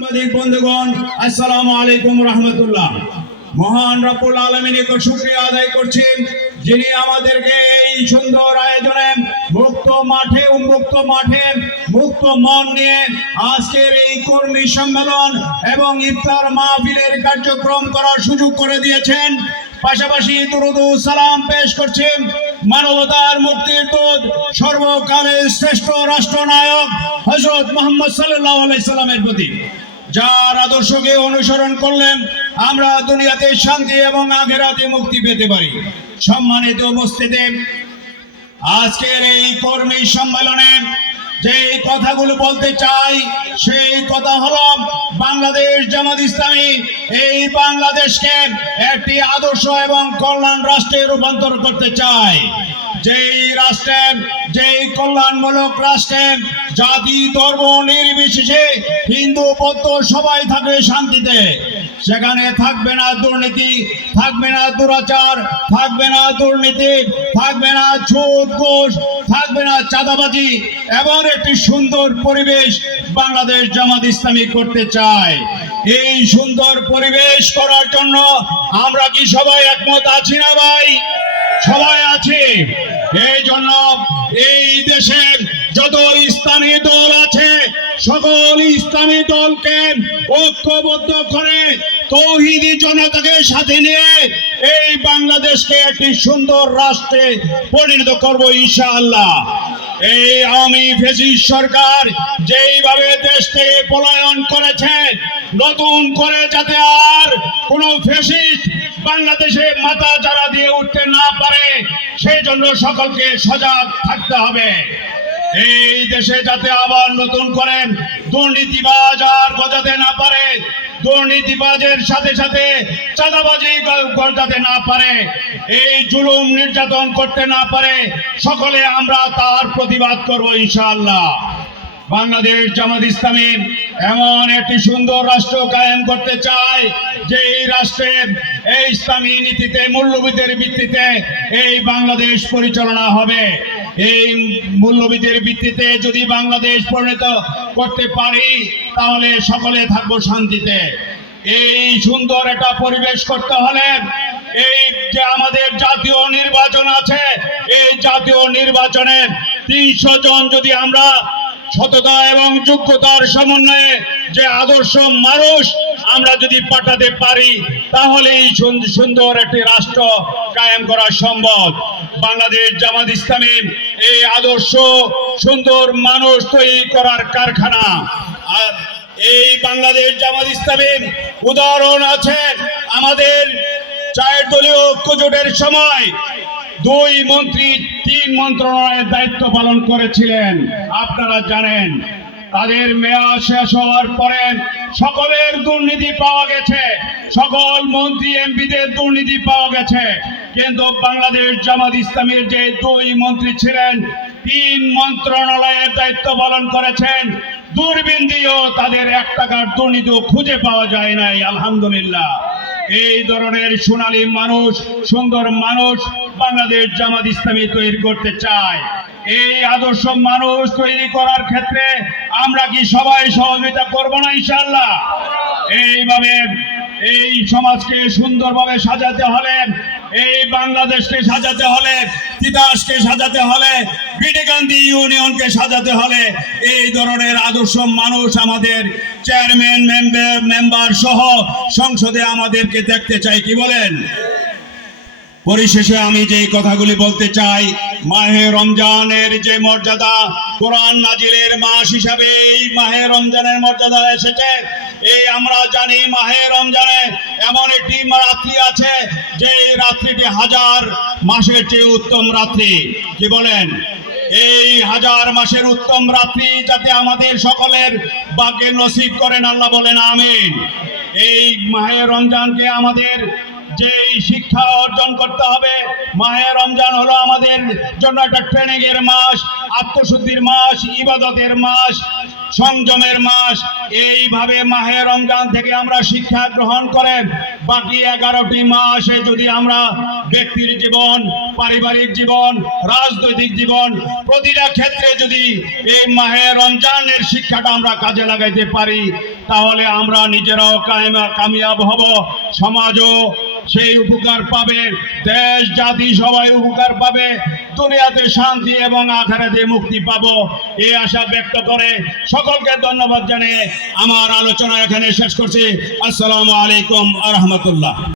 সাংবাদিক বন্ধুগণ, আসসালামু আলাইকুম রহমতুল্লাহ। মহান রব্বুল আলমিনের শুক্রিয়া আদায় যিনি আমাদেরকে এই সুন্দর আয়োজনে মুক্ত মাঠে, উন্মুক্ত মাঠে মুক্ত মন নিয়ে আজকের এই কর্মী সম্মেলন এবং ইফতার মাহফিলের কার্যক্রম করার সুযোগ করে দিয়েছেন। পাশাপাশি দুরুদু সালাম পেশ করছেন মানবতার মুক্তির দূত, সর্বকালের শ্রেষ্ঠ রাষ্ট্রনায়ক হজরত মোহাম্মদ সাল্লাহ আলাইসাল্লামের প্রতি। যার আদর্শকে অনুসরণ করলেন, আমরা দুনিয়াতে শান্তি এবং আখেরাতে মুক্তি পেতে পারি। সম্মানিত উপস্থিতি, আজকের এই কর্মী সম্মেলনে যে কথাগুলো বলতে চাই, সেই কথা হলো, বাংলাদেশ জামাত ইসলামী এই বাংলাদেশকে একটি আদর্শ এবং কল্যাণ রাষ্ট্রে রূপান্তর করতে চায়। যেই রাষ্ট্রে যেই কল্যাণমূলক রাষ্ট্রে জাতি, ধর্ম নির্বিশেষে হিন্দু, বৌদ্ধ সবাই থাকবে শান্তিতে। সেখানে থাকবে না দুর্নীতি, থাকবে না দুরাচার, থাকবে না দুর্নীতি, থাকবে না চোদ ঘোষ, থাকবে না চাঁদাবাজি। এমন একটি সুন্দর পরিবেশ বাংলাদেশ জামাত ইসলামী করতে চায়। এই সুন্দর পরিবেশ করার জন্য আমরা কি সবাই একমত আছি না ভাই? সবাই আছে। এই জন্য এই দেশের যত ইসলামী দল আছে, সকল ইসলামী দলকে ঐক্যবদ্ধ করে তৌহিদি জনতাকে সাথে নিয়ে এই বাংলাদেশকে একটি সুন্দর রাষ্ট্রে পরিণত করব ইনশাআল্লাহ। এই আওয়ামী ফেসিস সরকার যেইভাবে দেশ থেকে পলায়ন করেছে, নতুন করে যাতে আর কোনো ফেসিস্ট বাংলাদেশে মাথা চারা দিয়ে উঠতে না পারে, সেই জন্য সকলকে সজাগ থাকতে হবে। এই দেশে যাতে আবার নতুন করেন দুর্নীতিবাজ আর গজাতে না পারে, দুর্নীতিবাজের সাথে সাথে চাঁদাবাজি গজাতে না পারে, এই জুলুম নির্যাতন করতে না পারে, সকলে আমরা তার প্রতিবাদ করব ইনশাআল্লাহ। বাংলাদেশ জামাত ইসলামী এমন একটি সুন্দর রাষ্ট্র কায়েম করতে চায় যে এই রাষ্ট্রের এই ইসলামী নীতিতে মূল্যবিদের ভিত্তিতে এই বাংলাদেশ পরিচালনা হবে। এই মূল্যবিদের ভিত্তিতে যদি বাংলাদেশ পরিণত করতে পারি, তাহলে সকলে থাকব শান্তিতে। এই সুন্দর একটা পরিবেশ করতে হলে এই যে আমাদের জাতীয় নির্বাচন আছে, এই জাতীয় নির্বাচনে তিনশো জন যদি আমরা সততা এবং যোগ্যতার সমন্বয়ে যে আদর্শ মানুষ আমরা যদি পাঠাতে পারি, তাহলেই সুন- সুন্দর একটি রাষ্ট্র কায়েম করা সম্ভব। বাংলাদেশ জামাত ইসলামের এই আদর্শ সুন্দর মানুষ তৈরি করার কারখানা। আর এই বাংলাদেশ জামাত ইসলামের উদাহরণ আছে আমাদের চায়ের দলীয় ঐক্যজোটের সময়। দুই মন্ত্রী তিন মন্ত্রণালয়ের দায়িত্ব পালন করেছিলেন। আপনারা জানেন, তাদের মেয়াদ শেষ হওয়ার পরে সকলের দুর্নীতি পাওয়া গেছে। সকল মন্ত্রী, এমপিদের দুর্নীতি পাওয়া গেছে। কিন্তু বাংলাদেশ জামাত ইসলামের যে দুই মন্ত্রী ছিলেন, তিন মন্ত্রণালয়ের দায়িত্ব পালন করেছেন। দূরবীন দিয়েও তাদের এক টাকার দুর্নীতিও খুঁজে পাওয়া যায় নাই, আলহামদুলিল্লাহ। এই ধরনের সোনালী মানুষ, সুন্দর মানুষ বাংলাদেশ জামাত ইসলামী তৈরি করতে চায়। এই আদর্শ মানুষ তৈরি করার ক্ষেত্রে আমরা কি সবাই সহযোগিতা করব না ইনশাল্লাহ এইভাবে এই সমাজকে সুন্দরভাবে সাজাতে হলে, এই বাংলাদেশকে সাজাতে হলে, তিতাসকে সাজাতে হলে বিটিকান্দি ইউনিয়নকে সাজাতে হলে এই ধরনের আদর্শ মানুষ আমাদের চেয়ারম্যান মেম্বার সহ সংসদে আমাদেরকে দেখতে চাই, কি বলেন? পরিশেষে আমি যে কথাগুলি বলতে চাই, মাহে রমজানের যে মর্যাদা, কোরআন নাজিলের মাস হিসাবে এই মাহে রমজানের মর্যাদা এসেছে। এই আমরা জানি মাহে রমজানে এমন একটি রাত্রি আছে যে রাত্রিটি হাজার মাসের চেয়ে উত্তম রাত্রি। কি বলেন? এই হাজার মাসের উত্তম রাত্রি যাতে আমাদের সকলের ভাগ্যে নসিব করেন, আল্লাহ বলেন, আমিন। এই মাহে রমজানকে আমাদের যে শিক্ষা অর্জন করতে হবে। মাহে রমজান হলো আমাদের জন্য একটা ট্রেনিং এর মাস, আত্মশুদ্ধির মাস, ইবাদতের মাস, সংযমের মাস। এইভাবে মাহে রমজান থেকে আমরা শিক্ষা গ্রহণ করেন। বাকি এগারোটি মাসে যদি আমরা ব্যক্তির জীবন, পারিবারিক জীবন, রাজনৈতিক জীবন, প্রতিটা ক্ষেত্রে যদি এই মাহে রমজানের শিক্ষাটা আমরা কাজে লাগাইতে পারি, তাহলে আমরা নিজেরাও কামিয়াব হব। সমাজও সেই উপকার পাবে। দেশ, জাতি, সবাই উপকার পাবে। দুনিয়াতে শান্তি এবং আখারাতে মুক্তি পাব। এই আশা ব্যক্ত করে সকলকে ধন্যবাদ জানিয়ে আমার আলোচনা এখানে শেষ করছি। আসসালামু আলাইকুম আ রহমতুল্লাহ।